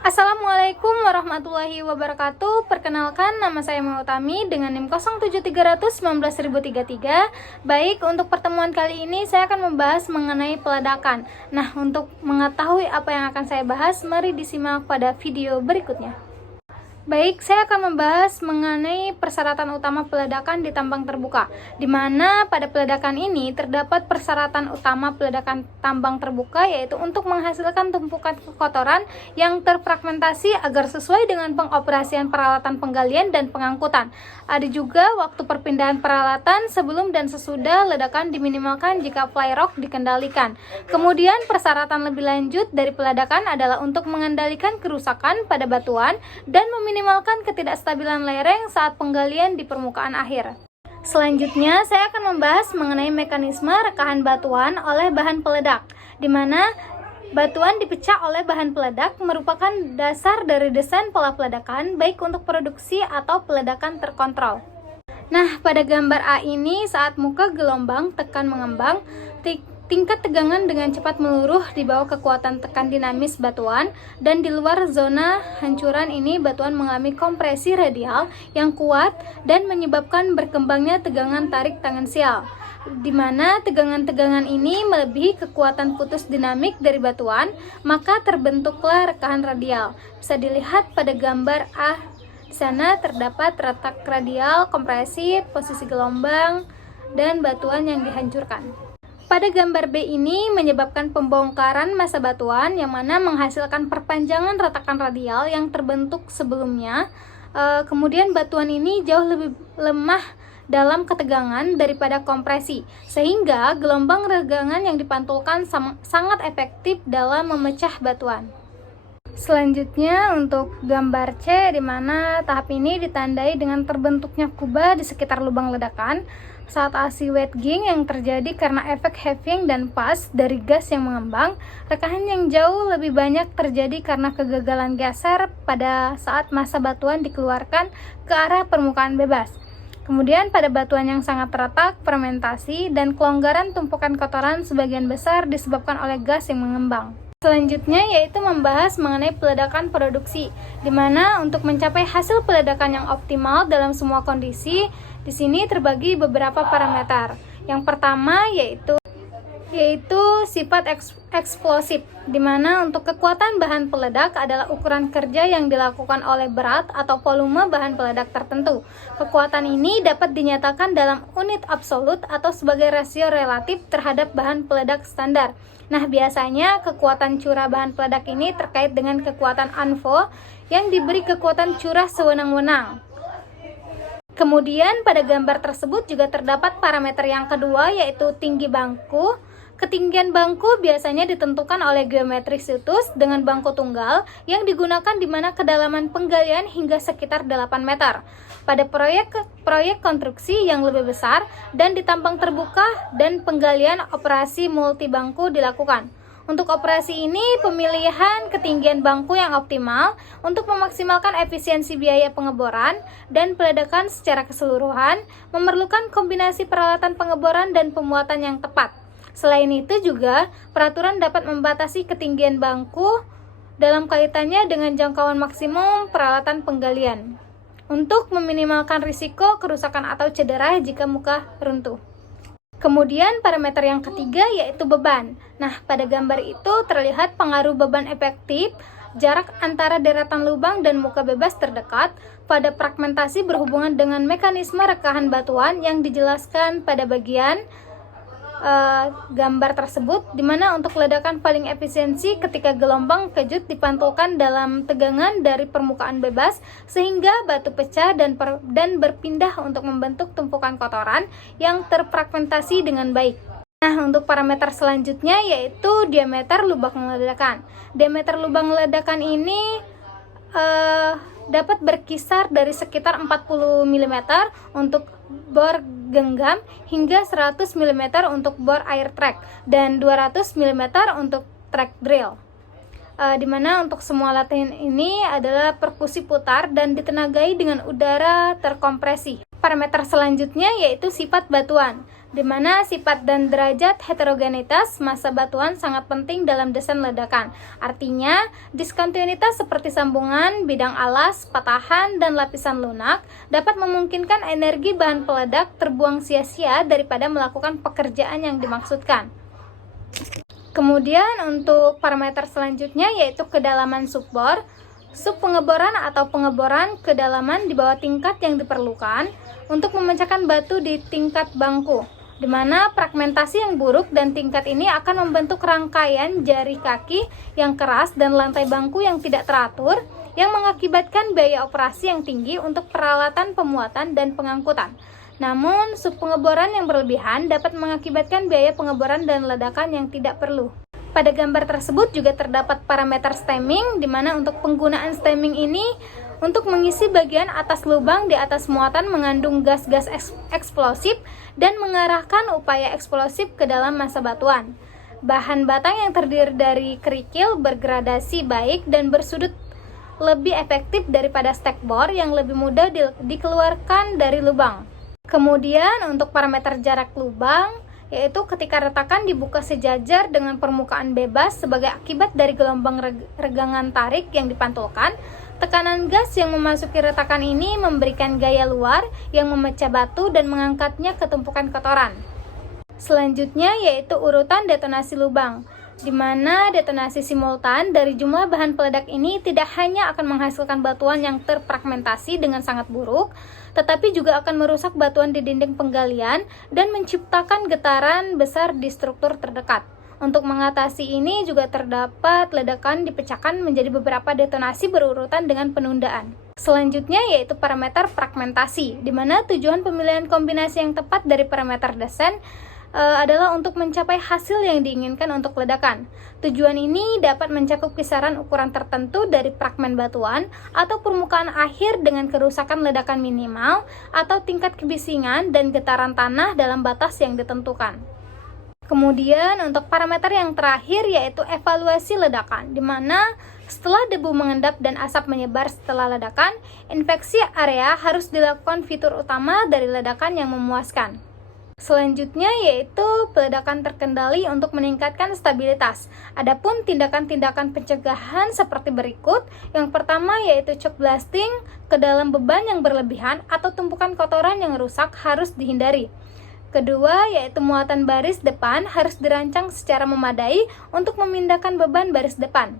Assalamualaikum warahmatullahi wabarakatuh. Perkenalkan, nama saya Mautami dengan NIM 07300 19033. Baik, untuk pertemuan kali ini saya akan membahas mengenai peledakan. Nah, untuk mengetahui apa yang akan saya bahas, mari disimak pada video berikutnya. Baik, saya akan membahas mengenai persyaratan utama peledakan di tambang terbuka, di mana pada peledakan ini terdapat persyaratan utama peledakan tambang terbuka, yaitu untuk menghasilkan tumpukan kotoran yang terfragmentasi agar sesuai dengan pengoperasian peralatan penggalian dan pengangkutan. Ada juga waktu perpindahan peralatan sebelum dan sesudah ledakan diminimalkan jika fly rock dikendalikan. Kemudian persyaratan lebih lanjut dari peledakan adalah untuk mengendalikan kerusakan pada batuan dan meminimalkan ketidakstabilan lereng saat penggalian di permukaan akhir. Selanjutnya, saya akan membahas mengenai mekanisme rekahan batuan oleh bahan peledak, di mana batuan dipecah oleh bahan peledak merupakan dasar dari desain pola peledakan, baik untuk produksi atau peledakan terkontrol. Nah, pada gambar A ini, saat muka gelombang tekan mengembang, tingkat tegangan dengan cepat meluruh di bawah kekuatan tekan dinamis batuan, dan di luar zona hancuran ini batuan mengalami kompresi radial yang kuat dan menyebabkan berkembangnya tegangan tarik tangensial, di mana tegangan-tegangan ini melebihi kekuatan putus dinamik dari batuan, maka terbentuklah rekahan radial. Bisa dilihat pada gambar A. Di sana terdapat retak radial, kompresi, posisi gelombang, dan batuan yang dihancurkan. Pada gambar B ini menyebabkan pembongkaran massa batuan yang mana menghasilkan perpanjangan retakan radial yang terbentuk sebelumnya. Kemudian batuan ini jauh lebih lemah dalam ketegangan daripada kompresi, sehingga gelombang regangan yang dipantulkan sangat efektif dalam memecah batuan. Selanjutnya untuk gambar C, di mana tahap ini ditandai dengan terbentuknya kuba di sekitar lubang ledakan saat aksi wedging yang terjadi karena efek having dan pass dari gas yang mengembang. Rekahan yang jauh lebih banyak terjadi karena kegagalan geser pada saat massa batuan dikeluarkan ke arah permukaan bebas. Kemudian pada batuan yang sangat retak, fermentasi dan kelonggaran tumpukan kotoran sebagian besar disebabkan oleh gas yang mengembang. Selanjutnya yaitu membahas mengenai peledakan produksi, di mana untuk mencapai hasil peledakan yang optimal dalam semua kondisi, di sini terbagi beberapa parameter. Yang pertama yaitu sifat eksplosif, di mana untuk kekuatan bahan peledak adalah ukuran kerja yang dilakukan oleh berat atau volume bahan peledak tertentu. Kekuatan ini dapat dinyatakan dalam unit absolut atau sebagai rasio relatif terhadap bahan peledak standar. Nah, biasanya kekuatan curah bahan peledak ini terkait dengan kekuatan ANFO yang diberi kekuatan curah sewenang-wenang. Kemudian pada gambar tersebut juga terdapat parameter yang kedua, yaitu tinggi bangku. Ketinggian bangku biasanya ditentukan oleh geometri situs dengan bangku tunggal yang digunakan di mana kedalaman penggalian hingga sekitar 8 meter. Pada proyek konstruksi yang lebih besar dan di tambang terbuka dan penggalian operasi multi bangku dilakukan. Untuk operasi ini, pemilihan ketinggian bangku yang optimal untuk memaksimalkan efisiensi biaya pengeboran dan peledakan secara keseluruhan memerlukan kombinasi peralatan pengeboran dan pemuatan yang tepat. Selain itu juga, peraturan dapat membatasi ketinggian bangku dalam kaitannya dengan jangkauan maksimum peralatan penggalian untuk meminimalkan risiko kerusakan atau cedera jika muka runtuh. Kemudian parameter yang ketiga yaitu beban. Nah, pada gambar itu terlihat pengaruh beban efektif, jarak antara deretan lubang dan muka bebas terdekat pada fragmentasi berhubungan dengan mekanisme rekahan batuan yang dijelaskan pada bagian gambar tersebut, di mana untuk ledakan paling efisiensi ketika gelombang kejut dipantulkan dalam tegangan dari permukaan bebas sehingga batu pecah dan berpindah untuk membentuk tumpukan kotoran yang terfragmentasi dengan baik. Nah, untuk parameter selanjutnya yaitu diameter lubang ledakan. Diameter lubang ledakan ini dapat berkisar dari sekitar 40 mm untuk bor genggam hingga 100 mm untuk bor air track dan 200 mm untuk track drill. Di mana untuk semua alat ini adalah perkusi putar dan ditenagai dengan udara terkompresi. Parameter selanjutnya yaitu sifat batuan. di mana sifat dan derajat heterogenitas massa batuan sangat penting dalam desain ledakan. Artinya, diskontinuitas seperti sambungan, bidang alas, patahan, dan lapisan lunak dapat memungkinkan energi bahan peledak terbuang sia-sia daripada melakukan pekerjaan yang dimaksudkan. Kemudian untuk parameter selanjutnya yaitu kedalaman subbor. Subpengeboran atau pengeboran kedalaman di bawah tingkat yang diperlukan untuk memecahkan batu di tingkat bangku, di mana fragmentasi yang buruk dan tingkat ini akan membentuk rangkaian jari kaki yang keras dan lantai bangku yang tidak teratur, yang mengakibatkan biaya operasi yang tinggi untuk peralatan pemuatan dan pengangkutan. Namun, subpengeboran yang berlebihan dapat mengakibatkan biaya pengeboran dan ledakan yang tidak perlu. Pada gambar tersebut juga terdapat parameter stemming, di mana untuk penggunaan stemming ini untuk mengisi bagian atas lubang di atas muatan mengandung gas-gas eksplosif dan mengarahkan upaya eksplosif ke dalam massa batuan. Bahan batang yang terdiri dari kerikil bergradasi baik dan bersudut lebih efektif daripada stack bore yang lebih mudah dikeluarkan dari lubang. Kemudian untuk parameter jarak lubang, yaitu ketika retakan dibuka sejajar dengan permukaan bebas sebagai akibat dari gelombang regangan tarik yang dipantulkan, tekanan gas yang memasuki retakan ini memberikan gaya luar yang memecah batu dan mengangkatnya ke tumpukan kotoran. Selanjutnya yaitu urutan detonasi lubang, di mana detonasi simultan dari jumlah bahan peledak ini tidak hanya akan menghasilkan batuan yang terfragmentasi dengan sangat buruk, tetapi juga akan merusak batuan di dinding penggalian dan menciptakan getaran besar di struktur terdekat. Untuk mengatasi ini juga terdapat ledakan dipecahkan menjadi beberapa detonasi berurutan dengan penundaan. Selanjutnya yaitu parameter fragmentasi, di mana tujuan pemilihan kombinasi yang tepat dari parameter desain adalah untuk mencapai hasil yang diinginkan untuk ledakan. Tujuan ini dapat mencakup kisaran ukuran tertentu dari fragmen batuan atau permukaan akhir dengan kerusakan ledakan minimal atau tingkat kebisingan dan getaran tanah dalam batas yang ditentukan. Kemudian untuk parameter yang terakhir yaitu evaluasi ledakan, di mana setelah debu mengendap dan asap menyebar setelah ledakan, infeksi area harus dilakukan fitur utama dari ledakan yang memuaskan. Selanjutnya yaitu peledakan terkendali untuk meningkatkan stabilitas. Adapun tindakan-tindakan pencegahan seperti berikut. Yang pertama yaitu shock blasting ke dalam beban yang berlebihan atau tumpukan kotoran yang rusak harus dihindari. Kedua yaitu muatan baris depan harus dirancang secara memadai untuk memindahkan beban baris depan.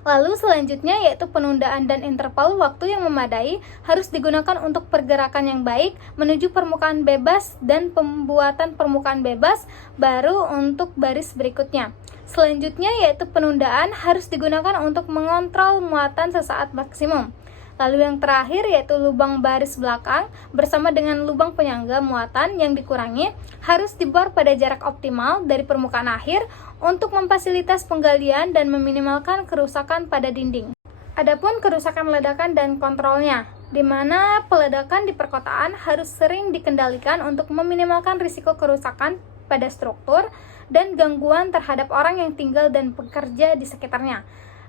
Lalu selanjutnya yaitu penundaan dan interval waktu yang memadai harus digunakan untuk pergerakan yang baik menuju permukaan bebas dan pembuatan permukaan bebas baru untuk baris berikutnya. Selanjutnya yaitu penundaan harus digunakan untuk mengontrol muatan sesaat maksimum. Lalu yang terakhir yaitu lubang baris belakang bersama dengan lubang penyangga muatan yang dikurangi harus dibor pada jarak optimal dari permukaan akhir untuk memfasilitas penggalian dan meminimalkan kerusakan pada dinding. Adapun kerusakan ledakan dan kontrolnya, di mana peledakan di perkotaan harus sering dikendalikan untuk meminimalkan risiko kerusakan pada struktur dan gangguan terhadap orang yang tinggal dan bekerja di sekitarnya.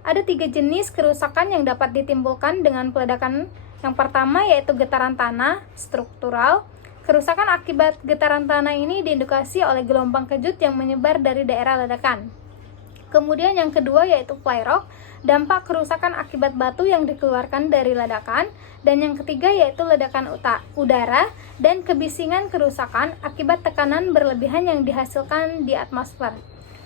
Ada 3 jenis kerusakan yang dapat ditimbulkan dengan peledakan. Yang pertama yaitu getaran tanah struktural. Kerusakan akibat getaran tanah ini diindikasi oleh gelombang kejut yang menyebar dari daerah ledakan. Kemudian yang kedua yaitu fly rock, dampak kerusakan akibat batu yang dikeluarkan dari ledakan. Dan yang ketiga yaitu ledakan udara dan kebisingan kerusakan akibat tekanan berlebihan yang dihasilkan di atmosfer.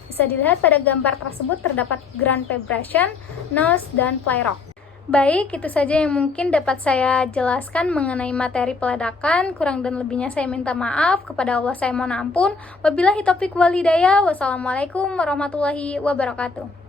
Bisa dilihat pada gambar tersebut terdapat ground vibration, noise, dan fly rock. Baik, itu saja yang mungkin dapat saya jelaskan mengenai materi peledakan. Kurang dan lebihnya saya minta maaf. Kepada Allah saya mohon ampun. Wabillahi taufiq wal hidayah. Wassalamualaikum warahmatullahi wabarakatuh.